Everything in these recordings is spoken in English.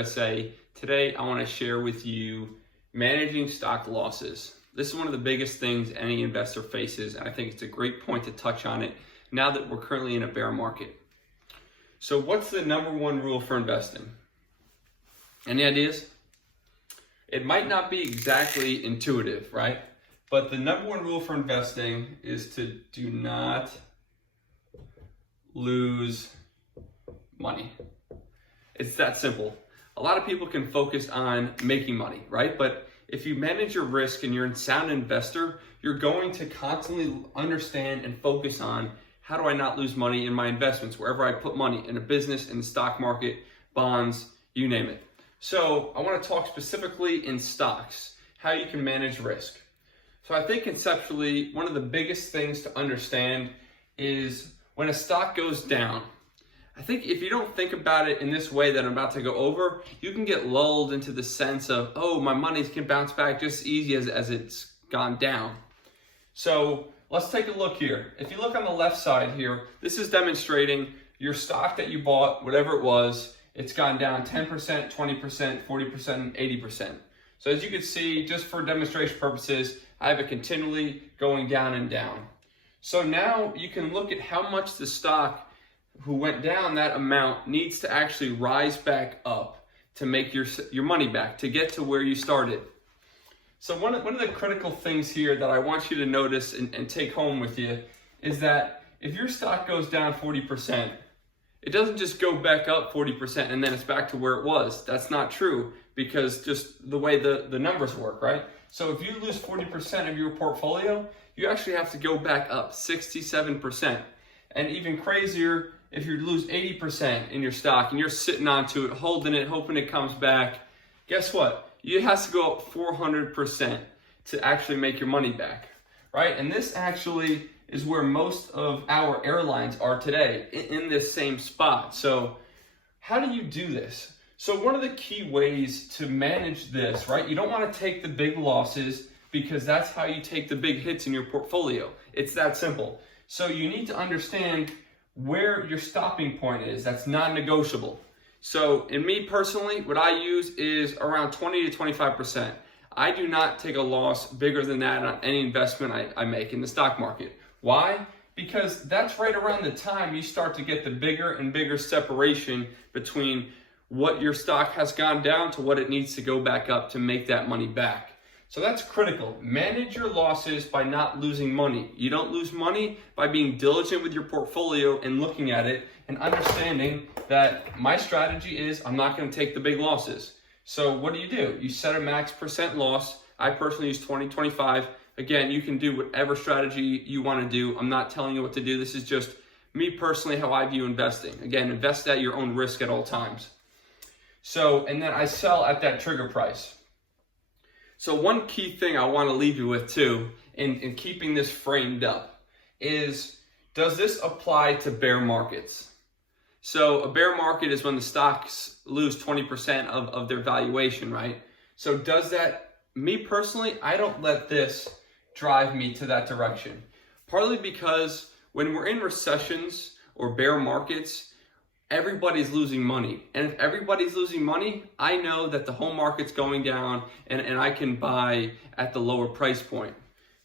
USA. Today, I want to share with you managing stock losses. This is one of the biggest things any investor faces, and I think it's a great point to touch on it now that we're currently in a bear market. So what's the number one rule for investing? Any ideas? It might not be exactly intuitive, right? But the number one rule for investing is to do not lose money. It's that simple. A lot of people can focus on making money, right? But if you manage your risk and you're a sound investor, you're going to constantly understand and focus on how do I not lose money in my investments, wherever I put money, in a business, in the stock market, bonds, you name it. So I want to talk specifically in stocks, how you can manage risk. So I think conceptually, one of the biggest things to understand is when a stock goes down, I think if you don't think about it in this way that I'm about to go over, you can get lulled into the sense of, oh, my money can bounce back just as easy as it's gone down. So let's take a look here. If you look on the left side here, this is demonstrating your stock that you bought, whatever it was, it's gone down 10%, 20%, 40%, and 80%. So as you can see, just for demonstration purposes, I have it continually going down and down. So now you can look at how much the stock who went down that amount needs to actually rise back up to make your money back, to get to where you started. So one of the critical things here that I want you to notice and take home with you is that if your stock goes down 40%, it doesn't just go back up 40% and then it's back to where it was. That's not true, because just the way the numbers work, right? So if you lose 40% of your portfolio, you actually have to go back up 67%. And even crazier, if you lose 80% in your stock and you're sitting onto it, holding it, hoping it comes back, guess what? It has to go up 400% to actually make your money back, right? And this actually is where most of our airlines are today, in this same spot. So how do you do this? So one of the key ways to manage this, right? You don't want to take the big losses, because that's how you take the big hits in your portfolio. It's that simple. So you need to understand where your stopping point is. That's non-negotiable. So in me personally, what I use is around 20 to 25%. I do not take a loss bigger than that on any investment I make in the stock market. Why? Because that's right around the time you start to get the bigger and bigger separation between what your stock has gone down to what it needs to go back up to make that money back. So that's critical. Manage your losses by not losing money. You don't lose money by being diligent with your portfolio and looking at it and understanding that my strategy is I'm not going to take the big losses. So what do? You set a max percent loss. I personally use 20, 25. Again, you can do whatever strategy you want to do. I'm not telling you what to do. This is just me personally, how I view investing. Again, invest at your own risk at all times. So, and then I sell at that trigger price. So one key thing I want to leave you with too, in keeping this framed up, is does this apply to bear markets? So a bear market is when the stocks lose 20% of their valuation, right? So does that, me personally, I don't let this drive me to that direction. Partly because when we're in recessions or bear markets, everybody's losing money. And if everybody's losing money, I know that the whole market's going down and I can buy at the lower price point.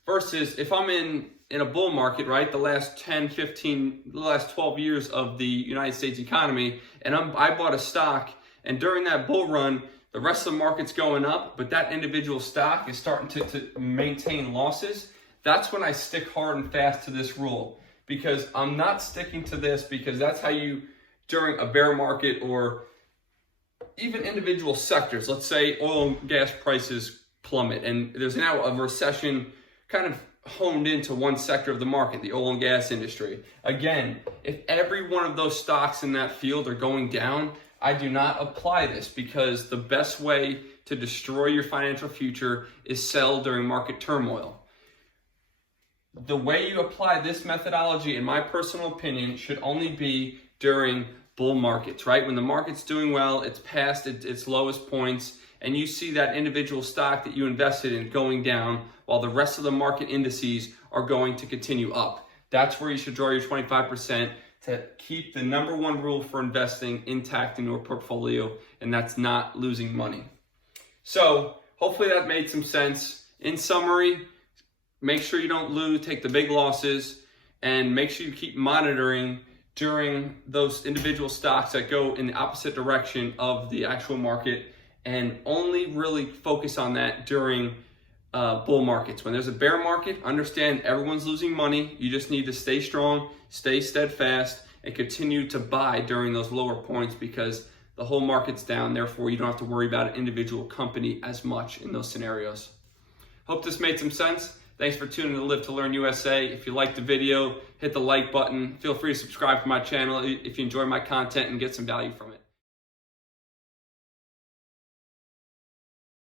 Versus if I'm in a bull market, right, the last 10, 15, the last 12 years of the United States economy, and I bought a stock, and during that bull run, the rest of the market's going up, but that individual stock is starting to maintain losses, that's when I stick hard and fast to this rule. Because I'm not sticking to this because that's how you, during a bear market or even individual sectors, let's say oil and gas prices plummet and there's now a recession kind of honed into one sector of the market, the oil and gas industry. Again, if every one of those stocks in that field are going down, I do not apply this, because the best way to destroy your financial future is sell during market turmoil. The way you apply this methodology, in my personal opinion, should only be during bull markets, right? When the market's doing well, it's past its lowest points, and you see that individual stock that you invested in going down while the rest of the market indices are going to continue up. That's where you should draw your 25%, to keep the number one rule for investing intact in your portfolio, and that's not losing money. So hopefully that made some sense. In summary, make sure you don't take the big losses, and make sure you keep monitoring during those individual stocks that go in the opposite direction of the actual market, and only really focus on that during bull markets. When there's a bear market, understand everyone's losing money. You just need to stay strong, stay steadfast, and continue to buy during those lower points, because the whole market's down. Therefore, you don't have to worry about an individual company as much in those scenarios. Hope this made some sense. Thanks for tuning in to Live to Learn USA. If you liked the video, hit the like button. Feel free to subscribe to my channel if you enjoy my content and get some value from it.